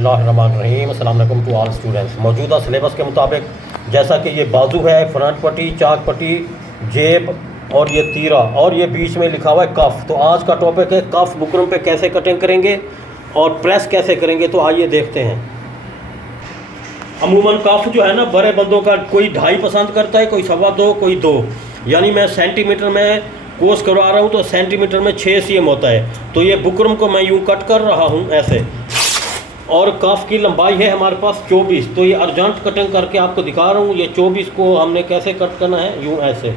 बिस्मिल्लाहिर्रहमानिर्रहीम। अस्सलाम वालेकुम टू ऑल स्टूडेंट्स। मौजूदा सिलेबस के मुताबिक जैसा कि ये बाजू है, फ्रंट पट्टी, चाक पट्टी, जेब और ये तीरा और ये बीच में लिखा हुआ है कफ। तो आज का टॉपिक है कफ बुकरम पे कैसे कटिंग करेंगे और प्रेस कैसे करेंगे। तो आइए देखते हैं। अमूमन कफ जो है ना, बड़े बंदों का कोई 2.5 पसंद करता है, कोई 2.25, कोई 2, यानी मैं सेंटीमीटर में कोर्स करवा रहा हूँ तो सेंटीमीटर में 6 cm होता है। तो ये बुकरम को मैं यूँ कट कर रहा हूँ ऐसे, और कफ की लंबाई है हमारे पास 24। तो ये अर्जेंट कटिंग करके आपको दिखा रहा हूँ। ये 24 को हमने कैसे कट करना है, यूँ ऐसे।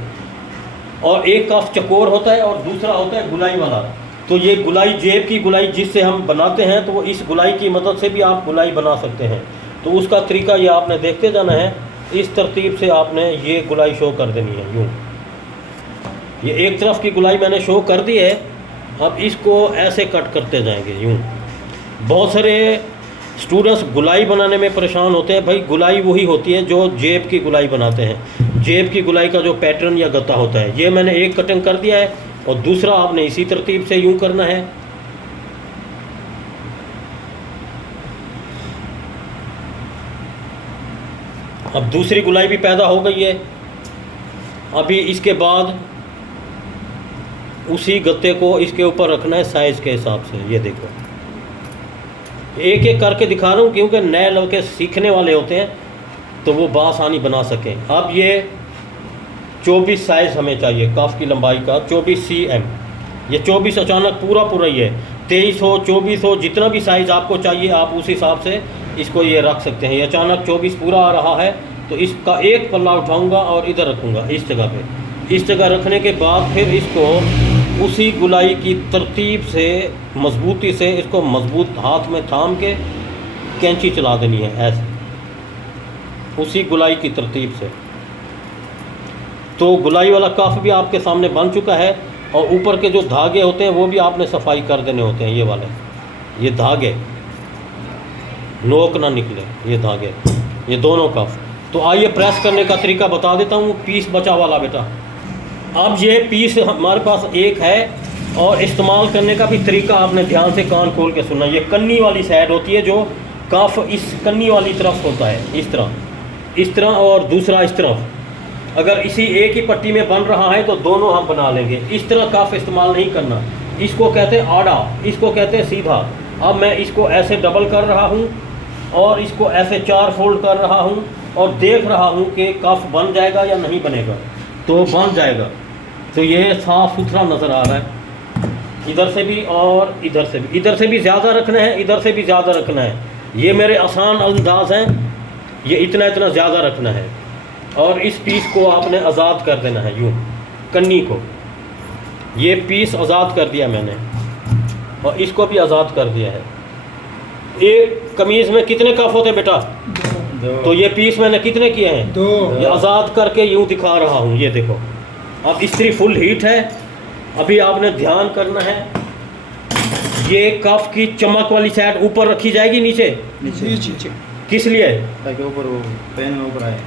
और एक कफ चकोर होता है और दूसरा होता है गुलाई वाला। तो ये गुलाई, जेब की गुलाई जिससे हम बनाते हैं, तो वो इस गुलाई की मदद से भी आप गुलाई बना सकते हैं। तो उसका तरीका ये आपने देखते जाना है। इस तरतीब से आपने ये गुलाई शो कर देनी है यूँ। ये एक तरफ की गुलाई मैंने शो कर दी है। अब इसको ऐसे कट करते जाएंगे यूँ। बहुत सारे स्टूडेंट्स गुलाई बनाने में परेशान होते हैं। भाई गुलाई वही होती है जो जेब की गुलाई बनाते हैं। जेब की गुलाई का जो पैटर्न या गत्ता होता है, ये मैंने एक कटिंग कर दिया है और दूसरा आपने इसी तरतीब से यूँ करना है। अब दूसरी गुलाई भी पैदा हो गई है। अभी इसके बाद उसी गत्ते को इसके ऊपर रखना है साइज़ के हिसाब से। ये देखो, एक एक करके दिखा रहा हूँ क्योंकि नए लड़के सीखने वाले होते हैं तो वो बासानी बना सकें। अब ये 24 साइज़ हमें चाहिए कफ की लंबाई का, 24 cm। ये 24 अचानक पूरा ही है। 23 हो, 24 हो, जितना भी साइज़ आपको चाहिए आप उस हिसाब से इसको ये रख सकते हैं। ये अचानक 24 पूरा आ रहा है तो इसका एक पल्ला उठाऊँगा और इधर रखूँगा इस जगह पे। इस जगह रखने के बाद फिर इसको उसी गुलाई की तरतीब से मजबूती से इसको मजबूत हाथ में थाम के कैंची चला देनी है ऐसे, उसी गुलाई की तरतीब से। तो गुलाई वाला कफ भी आपके सामने बन चुका है और ऊपर के जो धागे होते हैं वो भी आपने सफाई कर देने होते हैं। ये वाले, ये धागे नोक ना निकले, ये धागे, ये दोनों कफ। तो आइए प्रेस करने का तरीका बता देता हूँ। पीस बचा वाला बेटा, अब ये पीस हमारे पास एक है और इस्तेमाल करने का भी तरीका आपने ध्यान से कान खोल के सुनना। ये कन्नी वाली साइड होती है जो कफ इस कन्नी वाली तरफ होता है, इस तरह और दूसरा इस तरफ। अगर इसी एक ही पट्टी में बन रहा है तो दोनों हम बना लेंगे। इस तरह कफ इस्तेमाल नहीं करना। इसको कहते हैं आड़ा, इसको कहते हैं सीधा। अब मैं इसको ऐसे डबल कर रहा हूँ और इसको ऐसे 4 फोल्ड कर रहा हूँ और देख रहा हूँ कि कफ बन जाएगा या नहीं बनेगा। तो बन जाएगा। तो ये साफ़ सुथरा नज़र आ रहा है, इधर से भी और इधर से भी। इधर से भी ज़्यादा रखना है, इधर से भी ज़्यादा रखना है। ये मेरे आसान अंदाज़ हैं। ये इतना ज़्यादा रखना है और इस पीस को आपने आज़ाद कर देना है यूँ, कन्नी को। ये पीस आज़ाद कर दिया मैंने और इसको भी आज़ाद कर दिया है। एक कमीज़ में कितने कफ होते बेटा? 2। तो ये पीस मैंने कितने किए हैं? 2। ये आज़ाद करके यूँ दिखा रहा हूँ। ये देखो, अब इस्त्री फुल हीट है। अभी आपने ध्यान करना है, ये कफ की चमक वाली साइड ऊपर रखी जाएगी, नीचे नीचे। किस लिए? ताकि ऊपर वो पेन में ऊपर आए।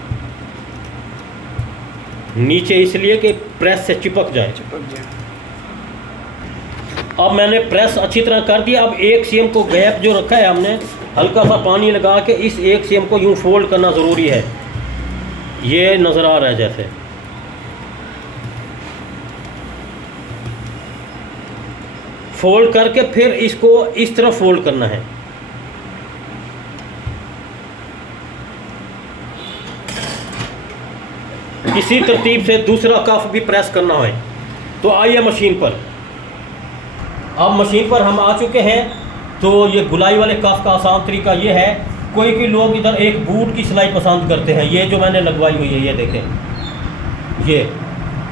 नीचे इसलिए कि प्रेस से चिपक जाए। अब मैंने प्रेस अच्छी तरह कर दिया। अब 1 cm को गैप जो रखा है हमने, हल्का सा पानी लगा के इस 1 cm को यूँ फोल्ड करना ज़रूरी है। ये नज़र आ रहा है जैसे। फोल्ड करके फिर इसको इस तरफ फोल्ड करना है। इसी तरतीब से दूसरा कफ भी प्रेस करना है। तो आइए मशीन पर। अब मशीन पर हम आ चुके हैं। तो ये गुलाई वाले कफ का आसान तरीका ये है। कोई लोग इधर एक बूट की सिलाई पसंद करते हैं, ये जो मैंने लगवाई हुई है, ये देखें। ये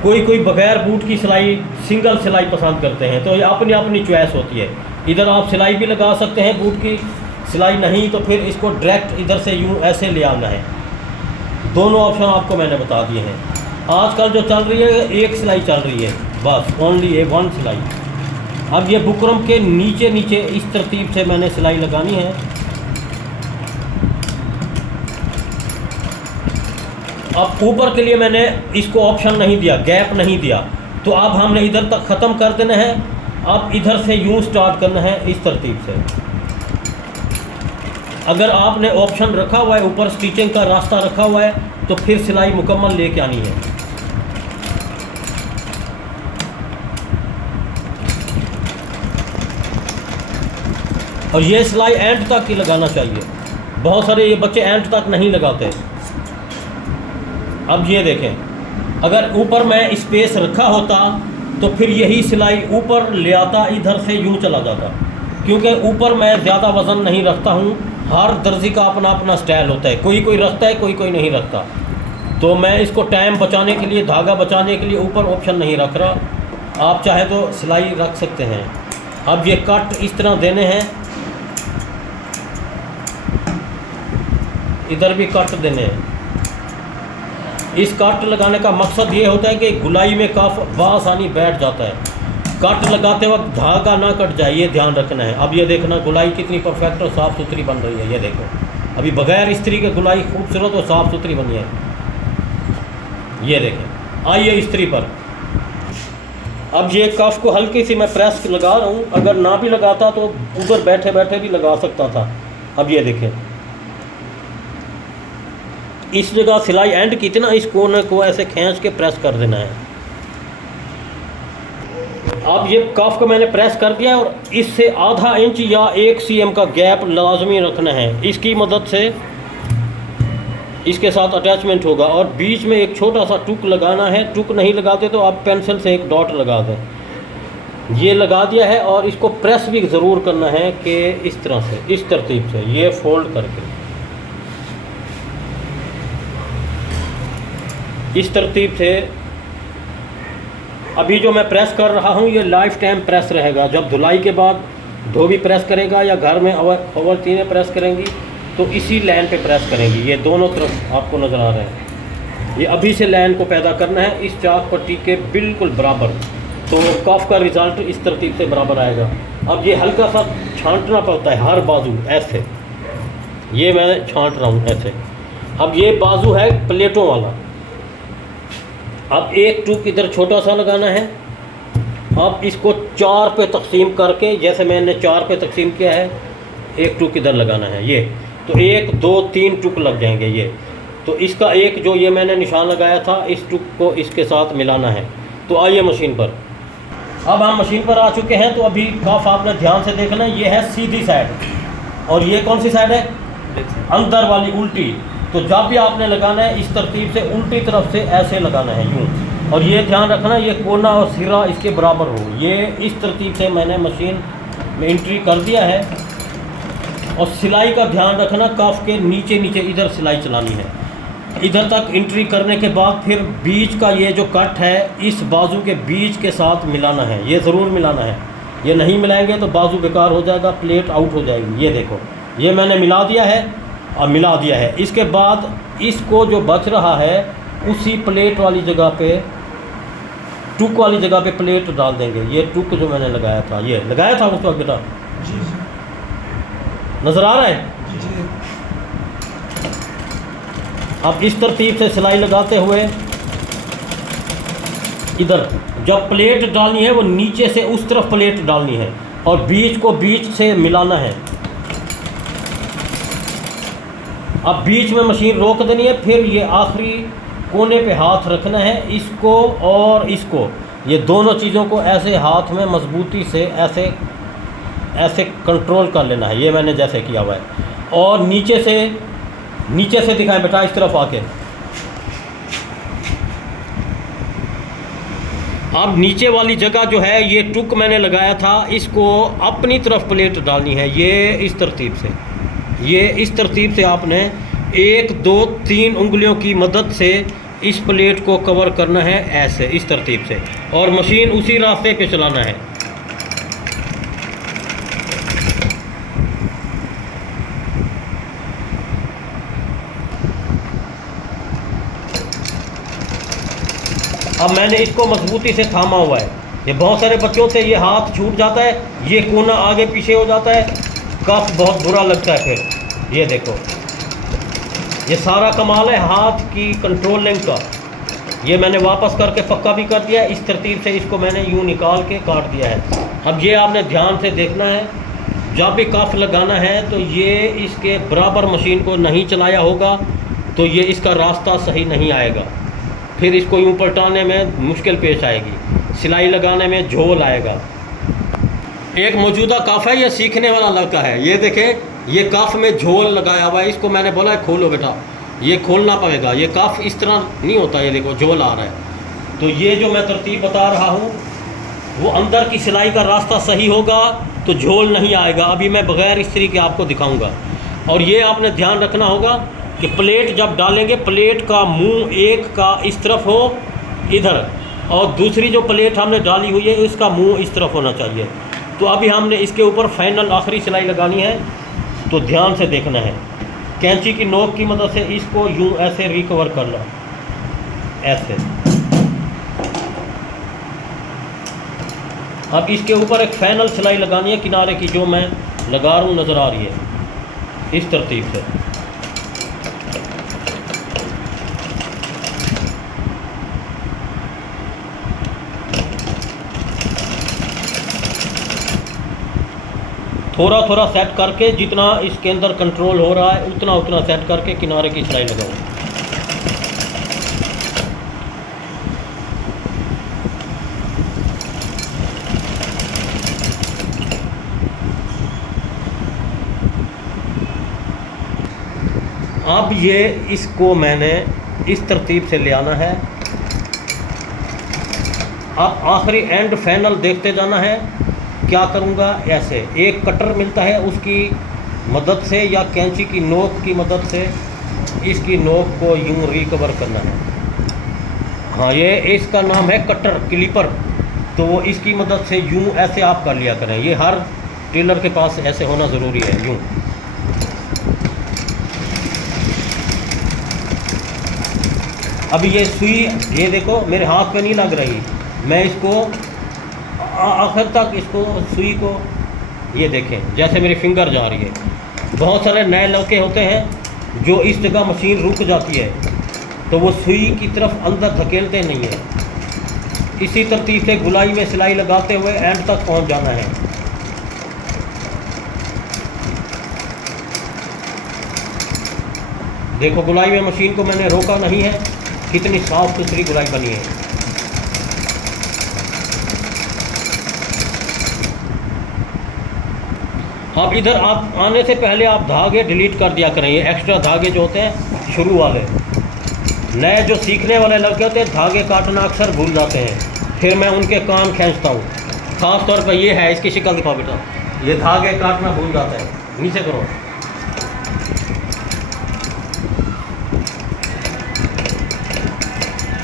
कोई बगैर बूट की सिलाई, सिंगल सिलाई पसंद करते हैं। तो ये अपनी चॉइस होती है। इधर आप सिलाई भी लगा सकते हैं, बूट की सिलाई नहीं तो फिर इसको डायरेक्ट इधर से यूँ ऐसे ले आना है। दोनों ऑप्शन आपको मैंने बता दिए हैं। आजकल जो चल रही है, एक सिलाई चल रही है बस, ओनली 1 सिलाई। अब ये बुकरम के नीचे इस तरतीब से मैंने सिलाई लगानी है। अब ऊपर के लिए मैंने इसको ऑप्शन नहीं दिया, गैप नहीं दिया। तो अब हमने इधर तक ख़त्म कर देना है। अब इधर से यूँ स्टार्ट करना है इस तरतीब से। अगर आपने ऑप्शन रखा हुआ है, ऊपर स्टिचिंग का रास्ता रखा हुआ है, तो फिर सिलाई मुकम्मल लेके आनी है। और ये सिलाई एंड तक ही लगाना चाहिए। बहुत सारे ये बच्चे एंड तक नहीं लगाते। अब ये देखें, अगर ऊपर मैं स्पेस रखा होता तो फिर यही सिलाई ऊपर ले आता, इधर से यूँ चला जाता। क्योंकि ऊपर मैं ज़्यादा वज़न नहीं रखता हूँ। हर दर्जी का अपना अपना स्टाइल होता है, कोई कोई रखता है, कोई कोई नहीं रखता। तो मैं इसको टाइम बचाने के लिए, धागा बचाने के लिए ऊपर ऑप्शन नहीं रख रहा। आप चाहे तो सिलाई रख सकते हैं। अब ये कट इस तरह देने हैं, इधर भी कट देने हैं। इस कट लगाने का मकसद ये होता है कि गुलाई में कफ बआसानी बैठ जाता है। कट लगाते वक्त धागा ना कट जाए, ये ध्यान रखना है। अब ये देखना गुलाई कितनी परफेक्ट और साफ़ सुथरी बन रही है। ये देखो, अभी बगैर इस्त्री के गुलाई खूबसूरत और साफ़ सुथरी बनी है। ये देखें, आइए इस्त्री पर। अब ये कफ को हल्की सी मैं प्रेस लगा रहा हूँ। अगर ना भी लगाता तो उधर बैठे बैठे भी लगा सकता था। अब ये देखें, इस जगह सिलाई एंड की थी ना, इस कोने को ऐसे खींच के प्रेस कर देना है। अब ये कफ को मैंने प्रेस कर दिया और इससे आधा इंच या 1 cm का गैप लाजमी रखना है। इसकी मदद से इसके साथ अटैचमेंट होगा। और बीच में एक छोटा सा टुक लगाना है। टुक नहीं लगाते तो आप पेंसिल से एक डॉट लगा दें। ये लगा दिया है और इसको प्रेस भी ज़रूर करना है कि इस तरह से, इस तरतीब से, ये फोल्ड करके इस तरतीब से। अभी जो मैं प्रेस कर रहा हूँ ये लाइफ टाइम प्रेस रहेगा। जब धुलाई के बाद धोबी प्रेस करेगा या घर में औरतें प्रेस करेंगी तो इसी लाइन पे प्रेस करेंगी। ये दोनों तरफ आपको नज़र आ रहे हैं। ये अभी से लाइन को पैदा करना है इस चाक पट्टी के बिल्कुल बराबर, तो कफ का रिज़ल्ट इस तरतीब से बराबर आएगा। अब ये हल्का सा छांटना पड़ता है हर बाजू, ऐसे। ये मैं छांट रहा हूँ ऐसे। अब ये बाजू है प्लेटों वाला। अब एक टुक इधर छोटा सा लगाना है। अब इसको 4 पे तकसीम करके, जैसे मैंने 4 पे तकसीम किया है, एक टुक इधर लगाना है। ये तो 1 2 3 टुक लग जाएंगे। ये तो इसका एक जो ये मैंने निशान लगाया था, इस टुक को इसके साथ मिलाना है। तो आइए मशीन पर। अब हम मशीन पर आ चुके हैं। तो अभी कफ आपने ध्यान से देखना, ये है सीधी साइड और ये कौन सी साइड है, अंदर वाली, उल्टी। तो जब भी आपने लगाना है इस तरतीब से उल्टी तरफ से ऐसे लगाना है, यूँ। और ये ध्यान रखना ये कोना और सिरा इसके बराबर हो। ये इस तरतीब से मैंने मशीन में एंट्री कर दिया है। और सिलाई का ध्यान रखना, कफ के नीचे नीचे इधर सिलाई चलानी है। इधर तक एंट्री करने के बाद फिर बीच का ये जो कट है इस बाजू के बीच के साथ मिलाना है। ये ज़रूर मिलाना है। ये नहीं मिलाएंगे तो बाजू बेकार हो जाएगा, प्लेट आउट हो जाएगी। ये देखो, ये मैंने मिला दिया है और मिला दिया है। इसके बाद इसको जो बच रहा है उसी प्लेट वाली जगह पे, टुक वाली जगह पे प्लेट डाल देंगे। ये टुक जो मैंने लगाया था, ये लगाया था उस वक्त बेटा, नज़र आ रहा है। अब इस तरतीब से सिलाई लगाते हुए इधर जब प्लेट डालनी है वो नीचे से उस तरफ प्लेट डालनी है और बीच को बीच से मिलाना है। अब बीच में मशीन रोक देनी है। फिर ये आखिरी कोने पे हाथ रखना है, इसको और इसको, ये दोनों चीज़ों को ऐसे हाथ में मजबूती से ऐसे ऐसे कंट्रोल कर लेना है। ये मैंने जैसे किया हुआ है। और नीचे से दिखाएं बेटा, इस तरफ आके। अब नीचे वाली जगह जो है ये टुक मैंने लगाया था, इसको अपनी तरफ प्लेट डालनी है। ये इस तरतीब से, ये इस तरतीब से आपने 1 2 3 उंगलियों की मदद से इस प्लेट को कवर करना है, ऐसे इस तरतीब से। और मशीन उसी रास्ते पे चलाना है। अब मैंने इसको मजबूती से थामा हुआ है। ये बहुत सारे बच्चों से ये हाथ छूट जाता है, ये कोना आगे पीछे हो जाता है, कफ बहुत बुरा लगता है। फिर ये देखो, ये सारा कमाल है हाथ की कंट्रोलिंग का। ये मैंने वापस करके पक्का भी कर दिया है। इस तरतीब से इसको मैंने यूँ निकाल के काट दिया है। अब ये आपने ध्यान से देखना है जब भी कफ लगाना है तो ये इसके बराबर मशीन को नहीं चलाया होगा तो ये इसका रास्ता सही नहीं आएगा, फिर इसको यूँ पलटाने में मुश्किल पेश आएगी, सिलाई लगाने में झोल आएगा। एक मौजूदा कफ है, ये सीखने वाला लड़का है, ये देखें ये कफ में झोल लगाया हुआ है, इसको मैंने बोला है खोलो बेटा, ये खोलना पड़ेगा, ये कफ इस तरह नहीं होता, ये देखो झोल आ रहा है। तो ये जो मैं तरतीब बता रहा हूँ वो अंदर की सिलाई का रास्ता सही होगा तो झोल नहीं आएगा। अभी मैं बग़ैर इस्त्री के आपको दिखाऊंगा। और ये आपने ध्यान रखना होगा कि प्लेट जब डालेंगे, प्लेट का मुंह एक का इस तरफ हो इधर, और दूसरी जो प्लेट हमने डाली हुई है इसका मुंह इस तरफ होना चाहिए। तो अभी हमने इसके ऊपर फाइनल आखिरी सिलाई लगानी है, तो ध्यान से देखना है। कैंची की नोक की मदद से इसको यूँ ऐसे रिकवर कर लो, ऐसे। अब इसके ऊपर एक फाइनल सिलाई लगानी है किनारे की, जो मैं लगा रहा हूँ नज़र आ रही है, इस तरतीब से। थोड़ा थोड़ा सेट करके, जितना इसके अंदर कंट्रोल हो रहा है उतना उतना सेट करके किनारे की सिलाई लगाओ। अब ये इसको मैंने इस तरतीब से ले आना है। अब आखिरी एंड फाइनल देखते जाना है। क्या करूँगा, ऐसे एक कटर मिलता है उसकी मदद से या कैंची की नोक की मदद से इसकी नोक को यूँ रिकवर करना है। हाँ, ये इसका नाम है कटर क्लिपर। तो वो इसकी मदद से यूँ ऐसे आप कर लिया करें। ये हर टेलर के पास ऐसे होना ज़रूरी है, यूँ। अभी ये सुई, ये देखो मेरे हाथ पे नहीं लग रही, मैं इसको आखिर तक इसको सुई को, ये देखें जैसे मेरी फिंगर जा रही है। बहुत सारे नए लड़के होते हैं जो इस जगह मशीन रुक जाती है तो वो सुई की तरफ अंदर धकेलते नहीं है। इसी तरतीब से गुलाई में सिलाई लगाते हुए एंड तक पहुंच जाना है। देखो गुलाई में मशीन को मैंने रोका नहीं है, कितनी साफ सुथरी गुलाई बनी है। अब इधर आप आने से पहले आप धागे डिलीट कर दिया करें। ये एक्स्ट्रा धागे जो होते हैं शुरू वाले, नए जो सीखने वाले लड़के होते हैं धागे काटना अक्सर भूल जाते हैं, फिर मैं उनके कान खींचता हूँ। ख़ास तौर पर ये है, इसकी शिकल दिखाओ बेटा, ये धागे काटना भूल जाता है। नीचे करो।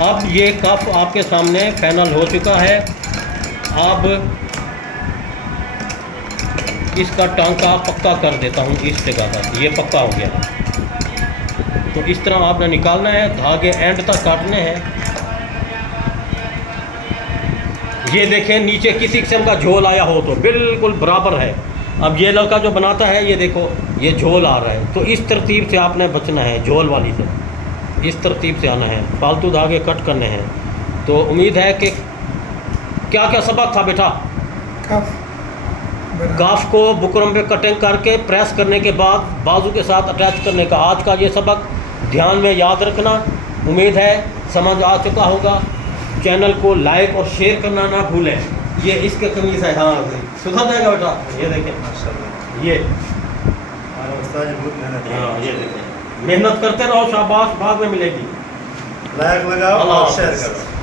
अब ये कफ आपके सामने फाइनल हो चुका है। अब इसका टांका पक्का कर देता हूँ इस जगह का, ये पक्का हो गया। तो इस तरह आपने निकालना है, धागे एंड तक काटने हैं। ये देखें नीचे किसी किस्म का झोल आया हो तो बिल्कुल बराबर है। अब ये लड़का जो बनाता है, ये देखो ये झोल आ रहा है, तो इस तरतीब से आपने बचना है, झोल वाली से इस तरतीब से आना है, फालतू धागे कट करने हैं। तो उम्मीद है कि क्या क्या सबक था बेटा? काफ को बुकरम पे कटिंग करके प्रेस करने के बाद बाजू के साथ अटैच करने का आज का ये सबक ध्यान में याद रखना। उम्मीद है समझ आ चुका होगा। चैनल को लाइक और शेयर करना ना भूलें। ये इसके कमीज़ है, हाँ सुधर जाएगा बेटा। ये देखें माशाल्लाह, ये हाँ ये देखें, मेहनत करते रहो, शाबाश बाद में मिलेगी। लाइक लगाओ और शेयर करो।